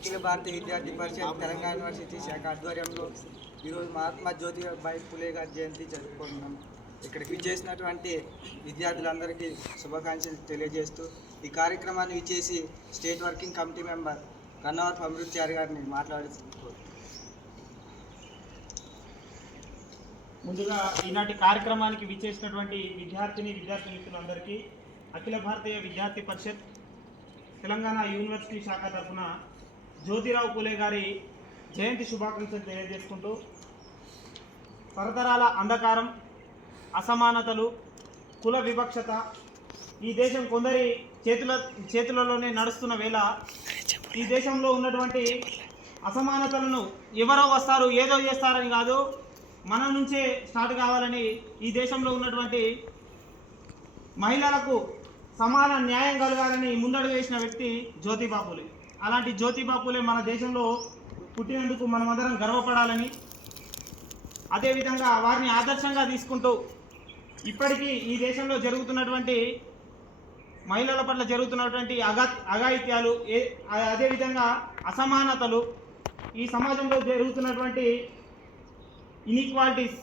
అఖిల భారతీయ విద్యార్థి పరిషత్ తెలంగాణ యూనివర్సిటీ శాఖ ఆధ్వర్యంలో ఈరోజు మహాత్మా జ్యోతిబాయి ఫులే గారి జయంతి జరుపుకుంటున్నాం. ఇక్కడికి విచ్చేసినటువంటి విద్యార్థులందరికీ శుభాకాంక్షలు తెలియజేస్తూ ఈ కార్యక్రమాన్ని విచ్చేసి స్టేట్ వర్కింగ్ కమిటీ మెంబర్ కన్నవర్ అమృత్యారి గారిని మాట్లాడి ముందుగా ఈనాటి కార్యక్రమానికి విచ్చేసినటువంటి విద్యార్థిని విద్యార్థి మిత్రులందరికీ అఖిల భారతీయ విద్యార్థి పరిషత్ తెలంగాణ యూనివర్సిటీ శాఖ తరఫున జ్యోతిరావు పూలే గారి జయంతి శుభాకాంక్షలు తెలియజేసుకుంటూ తరతరాల అంధకారం అసమానతలు కుల వివక్షత ఈ దేశం కొందరి చేతుల చేతులలోనే నడుస్తున్న వేళ ఈ దేశంలో ఉన్నటువంటి అసమానతలను ఎవరో వస్తారు ఏదో చేస్తారని కాదు మన నుంచే స్టార్ట్ కావాలని ఈ దేశంలో ఉన్నటువంటి మహిళలకు సమాన న్యాయం కలగాలని ముందడుగు వేసిన వ్యక్తి జ్యోతిబాపులే అలాంటి జ్యోతిబాపులే మన దేశంలో పుట్టినందుకు మనమందరం గర్వపడాలని అదేవిధంగా వారిని ఆదర్శంగా తీసుకుంటూ ఇప్పటికీ ఈ దేశంలో జరుగుతున్నటువంటి మహిళల పట్ల జరుగుతున్నటువంటి అగా అఘాయిత్యాలు ఏ అదేవిధంగా అసమానతలు ఈ సమాజంలో జరుగుతున్నటువంటి ఇన్ఈక్వాలిటీస్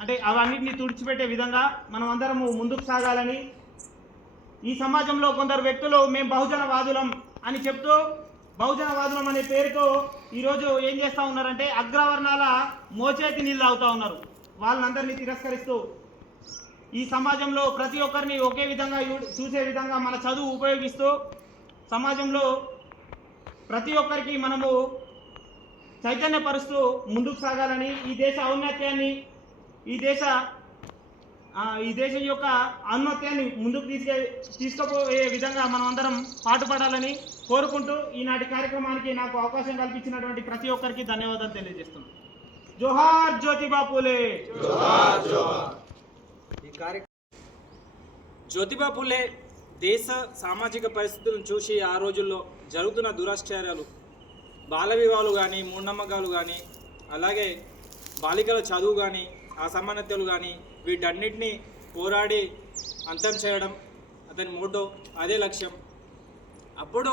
అంటే అవన్నిటిని తుడిచిపెట్టే విధంగా మనం అందరము ముందుకు సాగాలని ఈ సమాజంలో కొందరు వ్యక్తులు మేము బహుజనవాదులం అని చెప్తూ బహుజనవాదులం అనే పేరుతో ఈరోజు ఏం చేస్తూ ఉన్నారంటే అగ్రవర్ణాల మోచేతి నీళ్ళు అవుతూ ఉన్నారు. వాళ్ళందరినీ తిరస్కరిస్తూ ఈ సమాజంలో ప్రతి ఒక్కరిని ఒకే విధంగా చూసే విధంగా మన చదువు ఉపయోగిస్తూ సమాజంలో ప్రతి ఒక్కరికి మనము చైతన్యపరుస్తూ ముందుకు సాగాలని ఈ దేశ ఔన్నత్యాన్ని ఈ దేశ ఈ దేశం యొక్క ఔన్నత్యాన్ని ముందుకు తీసుకే తీసుకుపోయే విధంగా మనం అందరం పాటుపడాలని కోరుకుంటూ ఈనాటి కార్యక్రమానికి నాకు అవకాశం కల్పించినటువంటి ప్రతి ఒక్కరికి ధన్యవాదాలు తెలియజేస్తున్నాను జోహార్ జ్యోతిబా పూలే ఈ కార్యక్రమం జ్యోతిబా పుల్లే దేశ సామాజిక పరిస్థితులను చూసి ఆ రోజుల్లో జరుగుతున్న దురాశ్చర్యాలు బాల వివాహాలు కానీ మూఢనమ్మకాలు కానీ అలాగే బాలికల చదువు కానీ అసమానతలు కానీ వీటన్నిటిని పోరాడి అంతం చేయడం అతని మోటో అదే లక్ష్యం. అప్పుడు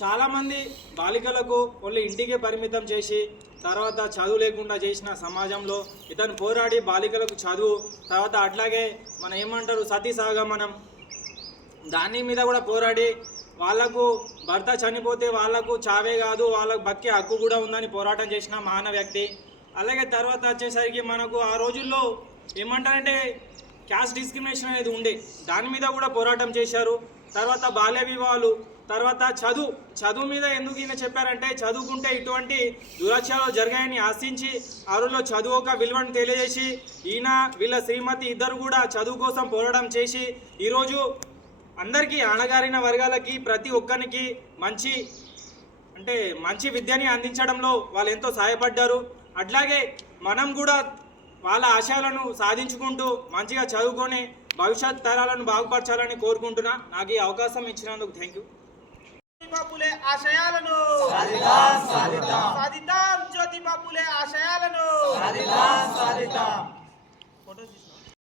చాలామంది బాలికలకు ఓన్లీ ఇంటికే పరిమితం చేసి తర్వాత చదువు లేకుండా చేసిన సమాజంలో ఇతను పోరాడి బాలికలకు చదువు తర్వాత అట్లాగే మనం ఏమంటారు సతీ సహగమనం దాని మీద కూడా పోరాడి వాళ్ళకు భర్త చనిపోతే వాళ్ళకు చావే కాదు వాళ్ళకు బతికే హక్కు కూడా ఉందని పోరాటం చేసిన మహాన వ్యక్తి. అలాగే తర్వాత వచ్చేసరికి మనకు ఆ రోజుల్లో ఏమంటారంటే క్యాస్ట్ డిస్క్రిమినేషన్ అనేది ఉండే. దాని మీద కూడా పోరాటం చేశారు. తర్వాత బాల్య వివాహాలు తర్వాత చదువు. చదువు మీద ఎందుకు ఈయన చెప్పారంటే చదువుకుంటే ఇటువంటి దురాచారాలు జరిగాయని ఆశించి ఆ రోజుల్లో చదువు ఒక విలువను తెలియజేసి ఈయన వీళ్ళ శ్రీమతి ఇద్దరు కూడా చదువు కోసం పోరాటం చేసి ఈరోజు అందరికీ అణగారిన వర్గాలకి ప్రతి ఒక్కరికి మంచి అంటే మంచి విద్యని అందించడంలో వాళ్ళు ఎంతో సహాయపడ్డారు. అట్లాగే మనం కూడా వాళ్ళ ఆశయాలను సాధించుకుంటూ మంచిగా చదువుకొని భవిష్యత్ తరాలను బాగుపరచాలని కోరుకుంటున్నా. నాకు ఈ అవకాశం ఇచ్చినందుకు థ్యాంక్ యూ. జ్యోతిబా పూలే ఆశయాలను. సాధిద్దాం జ్యోతిబా పూలే ఆశయాలను.